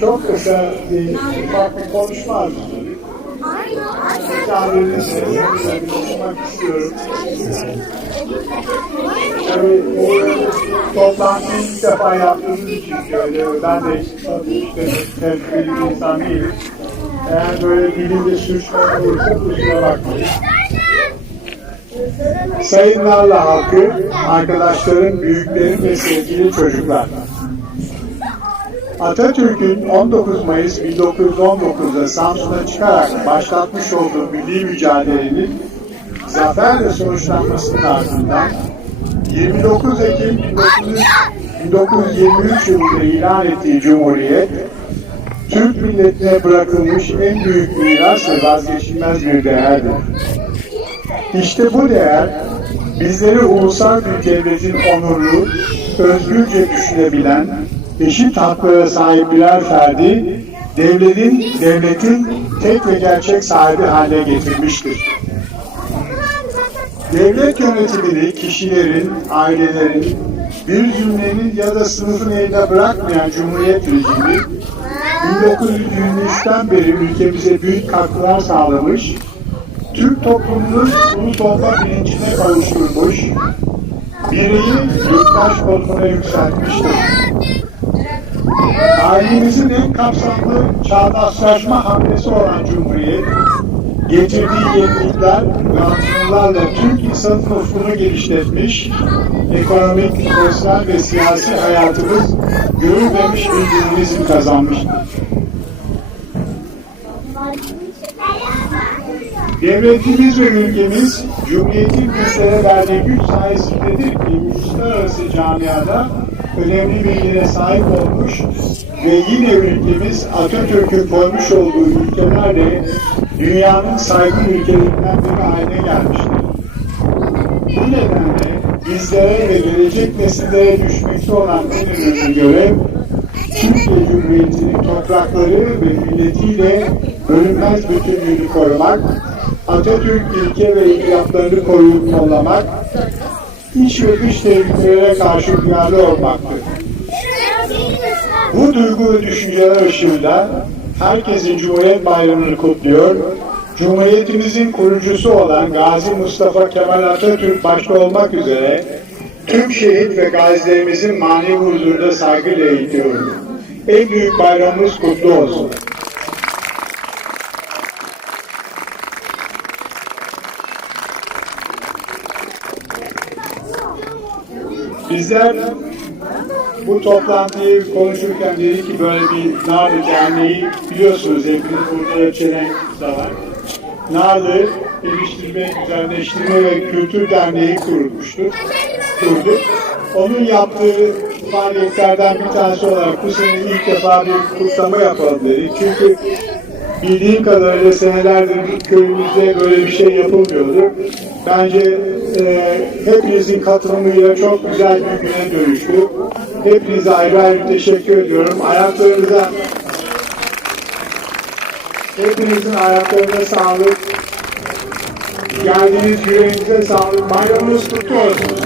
Çok kısa bir ufak bir konuşma. Misafirinize bir okumak toplantıyı ilk defa yaptığımız için şöyle, ben de işte tecrübeli bir insan değilim. Eğer böyle dilimde sürçmeler olursa kusura bakmayın. Sayın Narla halkı, arkadaşlarım, büyüklerim ve sevgili çocuklar. Atatürk'ün 19 Mayıs 1919'da Samsun'a çıkarak başlatmış olduğu milli mücadelenin zaferle sonuçlanmasının ardından 29 Ekim 1900 1923 yılında ilan ettiği Cumhuriyet, Türk milletine bırakılmış en büyük miras ve vazgeçilmez bir değerdir. İşte bu değer bizleri ulusal bir devletin onurlu, özgürce düşünebilen, eşit haklara sahip birer ferdi, devletin, devletin tek ve gerçek sahibi haline getirmiştir. Devlet yönetimini kişilerin, ailelerin, bir cümlenin ya da sınıfın eline bırakmayan Cumhuriyet rejimi, 1923'ten beri ülkemize büyük katkılar sağlamış, Türk toplumunun ulus olma bilincine kavuşturmuş, bireyi yurttaş konumuna yükseltmiştir. Tarihimizin en kapsamlı çağdaşlaşma hamlesi olan Cumhuriyet, getirdiği yenilikler ve atılımlarla Türk insanın ufkunu geliştirmiş, ekonomik, sosyal ve siyasi hayatımız görülmemiş bir dinamizm kazanmıştır. Devletimiz ve ülkemiz, Cumhuriyet'in bizlere verdiği güç sayesindedir ki uluslararası camiada önemli yere sahip olmuş ve yine ülkemiz Atatürk'ün koymuş olduğu ülkelerle dünyanın saygın ülkelerinden biri haline gelmiştir. Bu nedenle bizlere ve gelecek nesillere düşmekte olan en önemli görev, Türkiye Cumhuriyeti'nin toprakları ve milletiyle bölünmez bütünlüğünü korumak, Atatürk ilke ve inkılaplarını koruyup kollamak, iç ve dış tehlikelere karşı duyarlı olmaktır. Bu duygu ve düşünceler ışığında herkesin Cumhuriyet Bayramı'nı kutluyor, Cumhuriyetimizin kurucusu olan Gazi Mustafa Kemal Atatürk başta olmak üzere tüm şehit ve gazilerimizin manevi huzurunda saygıyla eğitiyorum. En büyük bayramımız kutlu olsun. Bizler bu toplantıyı konuşurken dedik ki böyle bir Narlı Derneği biliyorsunuz hepiniz burada ölçelen da var. Narlı Geliştirme, Güzelleştirme ve Kültür Derneği kurulmuştur. Kurduk. Onun yaptığı faaliyetlerden bir tanesi olarak bu sene ilk defa bir kutlama yapalım dedik. Çünkü bildiğim kadarıyla senelerdir köyümüzde böyle bir şey yapılmıyordu. Bence e, hepinizin katılımıyla çok güzel bir güne dönüştü. Hepinize ayrı ayrı teşekkür ediyorum. Ayaklarınıza hepinizin ayaklarına sağlık. Geldiğiniz yüreğinize sağlık. Bayramınız kutlu olsun.